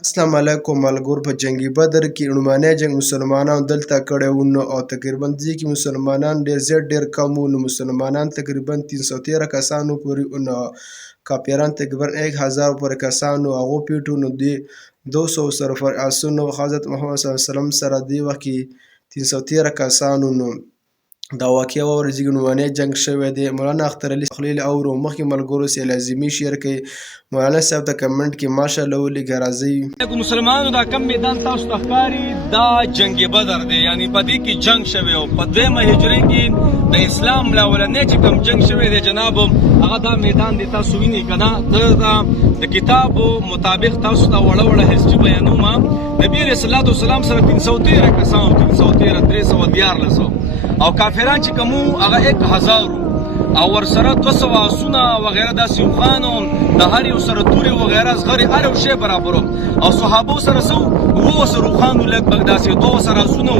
السلام علیکم ملګرو. په جنگي بدر کې لومړنی جنگ مسلمانانو دلته کړی و نو او تقریبا دې کې مسلمانان ډېر کم وو. نو مسلمانان تقریبا 313 کسانو پورې نو کافران تقریبا 1000 پورې کسانو هغو پیټو. نو دې 200 سره پر آسونو حضرت محمد صلی الله علیه وسلم سره دې وخت کې 313 کسانو. نو دا واقعه واورئ چې لومړنی جنگ شوی دی. مولانا اختر علي خلیل اورو مخکې ملګرو سره لازمي شیر کوي. مولانا صاحب د کمنټ کې ماشاءالله ولیکه راځي. مسلمانانو دا کم میدان تاسو ته ښکاري دا جنگ بدر دی، یعنی په دې کې جنگ شوی او په 2 هجري کې د اسلام لاولنی چې کوم جنگ شوی دی جناب هغه دا میدان دی. تاسو وینئ که نه د کتاب مطابق تاسو ته وړه هسټري بیانوم. نبي رسول الله وسلام سره 313 کسان 314 او کافران چې کوم هغه 1000 او ورسره 200 آسونه وغیره داسې اوښانو د هر یو سره تورې وغیره زغرې هر یو شی برابر او صحابو سره څه 7 سره اوښانو لږ داسې 2 سره آسونه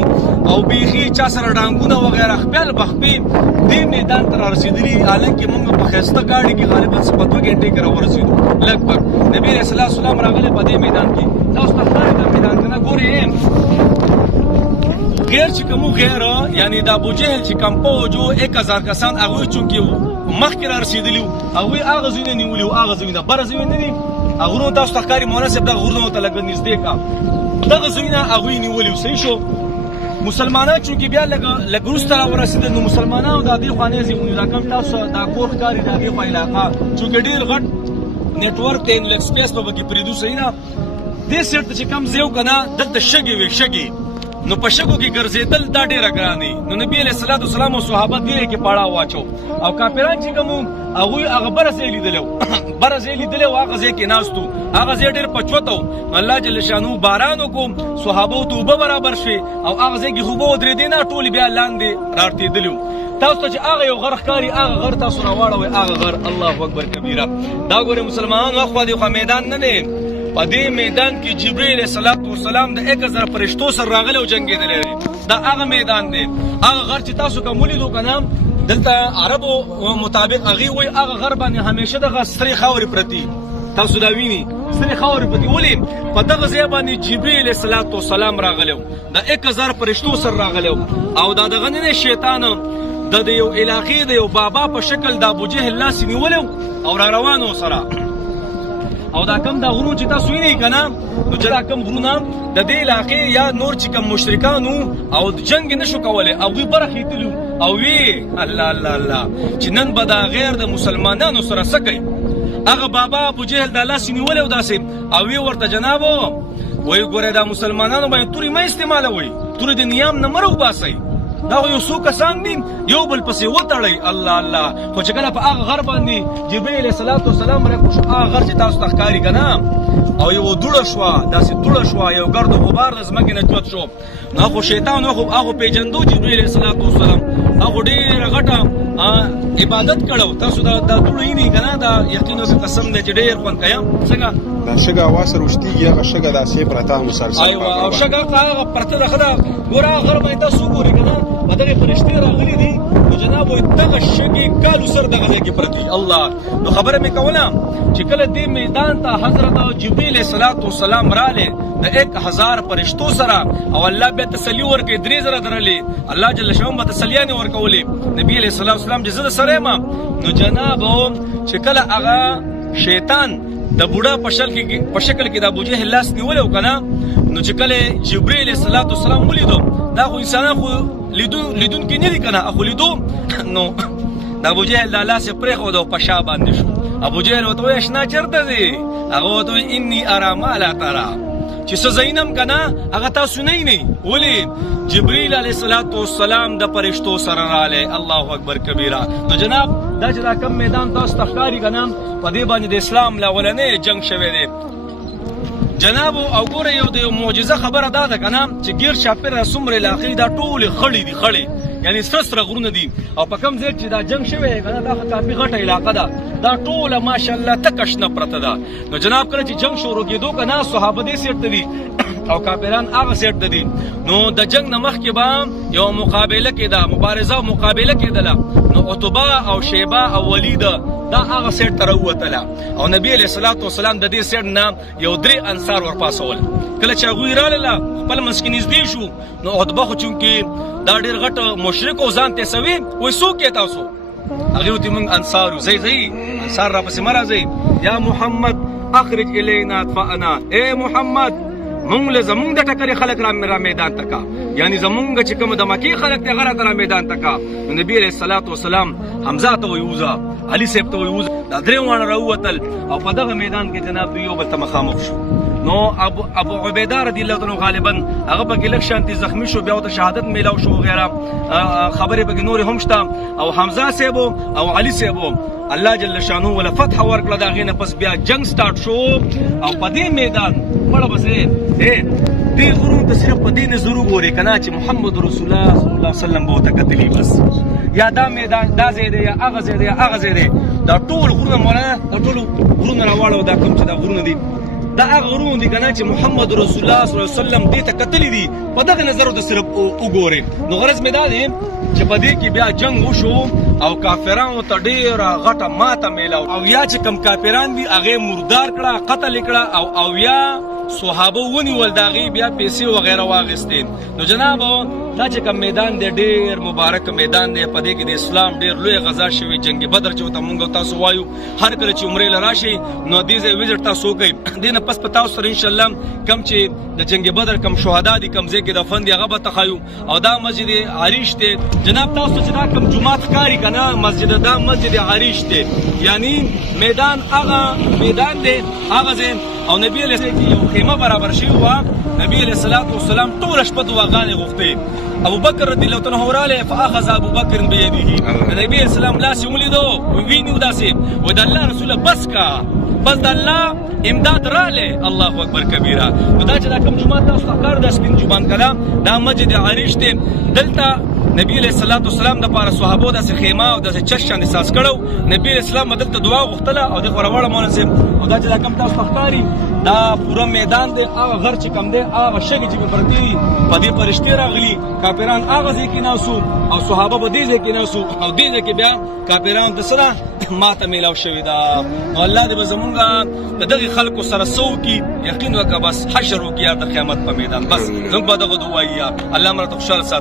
او بیخي چا سره ډانګونه وغیره خپل بخپې دې میدان ته رارسېدلي. حالانکې موږ په ښایسته ګاډي کې غالبا 2 غنټې کې راورسېدو لږ نبي رسول الله سلام راغلی په دې میدان کې. تاسو ته ښکاري دا میدان که نه ګورئ غیر چې کوم غیر یعنی د ابو جهل چې کوم فوجو 1000 کسان هغوی چونکې مخکې را رسېدلي وو هغوی هغه ځایونه نیولي وو. هغه ځایونه بره ځایونه نه دي غرونو تاسو ته ښکاري. مولانا صاحب دغه غرونو ته لږ نږدې کا دغه ځایونه هغوی نیولي وو. صحیح شو. مسلمانان چونکې بیا لږ وروسته راورسېدل نو مسلمانانو د دې خوا نیزې ونیو. دا کوم تاسو دا کور ښکاري د هغې خوا علاقه چونکې ډېر غټ نیټورک دی لږ سپیس به پکې پرېږدو. صحیح نه دې سیټ ته چې کوم ځای و که نه دلته شګې وې شګې نو په شګو کې ګرځېدل دا ډېره ګران دي. نو نبي علیه الصلاة والسلام او صحابه دې کې پاړه واچو او کافران چې کوم هغوی هغه بره ځای لیدلی و بره ځای لیدلی و هغه ځای کې ناست و. هغه ځای ډېر پچوته و. الله جل شانو باران وکړو صحابو ته اوبه برابر شوې او هغه ځای کې خو اوبه ودرېدې نه ټولې بیا لاندې راټېدلي وو. تاسو ته چې هغه یو غر ښکاري هغه غر تاسو راواړوئ هغه غر الله اکبر کبیره. دا ګورئ مسلمانانو اخوا دېخوا میدان نه دی. په دې میدان کې جبرئیل علیه السلام د 1000 فرشتو سره راغلی او جنګېدلی دی. دا هغه میدان دی. هغه غر چې تاسو کوم ولیدو که نه دلته عربو مطابق هغې وایي هغه غر باندې همیشه دغه سرې خاورې پرتې تاسو دا ویني سرې خاورې پرتې. ولې په دغه ځای باندې جبرئیل علیه السلام راغلی و د 1000 فرشتو سره راغلی و او دا دغه نه شیطان د یو علاقې د یو بابا په شکل د ابوجهل لاس نیولی او را روانو سره. او دا کم دا غرونه چې تاسو وینئ که نه نو چې دا کم غرونه د دې علاقې یا نور چې کم مشرکانو او جنګ یې نشو کولی هغوی بره خېتلي او وی الله الله الله چې نن به دا غیر د مسلمانانو سره څه کوي. هغه بابا ابوجهل دا لاس یې نیولی او داسې او وی ورته جنابو وایي ګورئ دا مسلمانانو باندې تورې مه استعمالوئ تورې د نیام نه مه راوباسئ. دا یو څو کسان دي یو بل پسې وتړئ الله الله. خو چې کله په هغه غر باندې جبرئیل علیه السلام راکوش هغه غر چې تاسو ته ښکاري که نه او یو دوړه شوه داسې دوړه شوه یو ګرد و غبار د ځمکې نه جوت شو. نو هغو شیطان هغو پېژندو جبرئیل علیه السلام هغو ډېره غټه عبادت کړو. تاسو دا دوړه وینئ که نه دا یقینا زه قسم دی چې ډېر خوند کوي. څنګه دا شګه هوا سره وشتېږي هغه شګه داسې پرته مسلسل او شګه هغه پرته ده ښه ده. ګوره هغه غر باندې تاسو وګورئ که نه په دغې فرشتې راغلي دي نو جناب وایي دغه شګې کالو سر دغه ځای کې پرتې الله. نو خبره مې کوله چې کله دې میدان ته حضرت جبرئیل علیه السلام راغلی د 1000 فرشتو سره او الله بیا تسلي ورکړي 3000 درلې الله جل شانه به تسلیانې ورکولې. نبي علیه السلام چې زه د سره یم نو جناب چې کله هغه شیطان د بوډا په شکل کې د ابوجهل لاس نیولی و که نه نو چې کله جبرئیل علیه السلام ولیدو دا خو انسانان خو لیدونکي نه دي که نه خو لیدو نو د ابوجهل دا لاس یې پرېښود او په شا باندې شو. ابوجهل ورته وایي اشنا چېرته دی؟ هغه ورته وایي اني ارا ما لا ترا چې څه ځای نم که نه هغه تاسو نه وینئ. ولې جبرئیل علیه السلام د فرشتو سره راغلی الله اکبر کبیره. نو جناب دا چې دا کم میدان تاسو ته ښکاري که نه په دې باندې د اسلام لاولنی جنګ شوی دی جنابو. او ګوره یو معجزه خبره دا ده که نه چې ګیر چاپېره څومره علاقې دا ټولې خړې دي خړې یعنی سره غرونه دي او په کوم ځای چې دا جنګ شوی دی که نه دا کافي غټه علاقه ده دا ټوله ماشاءالله تکه شنه پرته ده. نو جناب کله چې جنګ شروع کېدو که نه صحابه دې سیټ ته دي او کافران هغه سیټ ته دي. نو د جنګ نه مخکې به یو مقابله کېده مبارزه او مقابله کېدله. نو عتبه او شیبه او ولید دا هغه سیټ ته راووتله او نبی علیه الصلاة والسلام د دې سیټ نه یو 3 انصار ورپاسول. کله چې هغوی راغله خپل منځ کې نږدې شو نو عتبه خو چونکې دا ډېر غټ مشرک او ځان ته سوي وایي څوک یې تاسو؟ هغې ورته موږ انصار یو. ځئ انصار راپسې مه راځئ. یا محمد اخرج الینا اطفاءنا، اے محمد مونږ له زمونږ د ټکرې خلک را میدان ته کا، یعنی زمونږ چې کوم د مکې خلک دی هغه راته را میدان ته کا. نو نبي علیه الصلاة والسلام حمزه ته وایي وځه، علي صاحب ته وایي وځه. دا درې واړه راووتل او په دغه میدان کې جناب دوی یو بل ته مخامخ شو. نو ابو عبیده رضی الله عنه غالبا هغه پکې لږ شانتي زخمی شو، بیا ورته شهادت میلاو شو وغیره خبرې پکې نورې هم شته. او حمزه صاحب او علي صاحب الله جل شانه ولا فتح ورکړه. د هغې نه پس بیا جنګ سټارټ شو او په دې میدان مړه بسې دې غرونو ته صرف په دې نظر وګورې که نه چې محمد رسول الله صلی الله علیه وسلم به ورته کتلي بس، یا دا میدان دا ځای دی یا هغه ځای دی یا هغه ځای دی. دا ټول غرونه مولانا دا ټول غرونه راواړو، دا کوم چې دا غرونه دي دا هغه غرونه دي که نه چې محمد رسول الله صلی الله علیه وسلم دې ته کتلي دي. په دغه نظر ورته صرف وګورې. نو غرض مې دا دی چې په دې کې بیا جنګ وشو او کافرانو ته ډېره غټه ماته میلاو او یا چې کم کافران دي هغې مردار کړه، قتل یې کړه او یا صحابه ونیول، د هغې بیا پیسې وغیره واخیستې. نو جناب دا چې کوم میدان دی ډېر مبارک میدان دی. په دې کې د اسلام ډېر لوی غزا شوې، جنګ بدر چې ورته مونږ تاسو وایو. هر کله چې عمرې له راشئ نو دې ځای وزټ تاسو وکئ. دې نه پس په تاسو سره انشاءالله کم چې د جنګ بدر کم شهدا دي کم ځای کې دفن دي هغه به تخایو. او دا مسجد عریش دی جناب، تاسو چې دا کم جومات ښکاري که نه مسجد، دا مسجد عریش دی، یعنی میدان هغه میدان دی هغه ځای. او نبی علیه السلام کې یو خیمه برابر شوې وه. نبی علیه الصلاة والسلام ټوله شپه دعاګانې غوښتې. ابو بکر رضی الله عنه راغلی فاخذ ابو بکر بیده، د نبي علیه السلام لاس یې ولیدو ویني داسې وایي د الله رسوله بس کا، بس د الله امداد راغلی. الله اکبر کبیره. نو دا چې دا کوم جومات تاسو ته ښکار دا سپین جومات که دا مسجد عریش دی. دلته نبی علیه الصلاة والسلام دپاره صحابو داسې خیمه او داسې چش شاندې ساز کړی. نبي علیه السلام به دلته دعا غوښتله او دغه راوړه مولانا صاحب. او دا چې دا کوم تاسو ته ښکاري دا پوره میدان دی، هغه غر چې کوم دی هغه شګې چې پې پرتې دي په دې فرشتې راغلي. کافران هغه ځای کې ناستو او صحابه به دې ځای کې ناستو او دې ځای کې بیا کافرانو ته څه ده ماته میلاو شوې ده. نو الله دې به زمونږ د دغې خلکو سره څه وکړي، یقین وکړه بس حشر وکړي د قیامت په میدان. بس زموږ به دغه دعا وایي الله مو راته خوشحاله ساتي.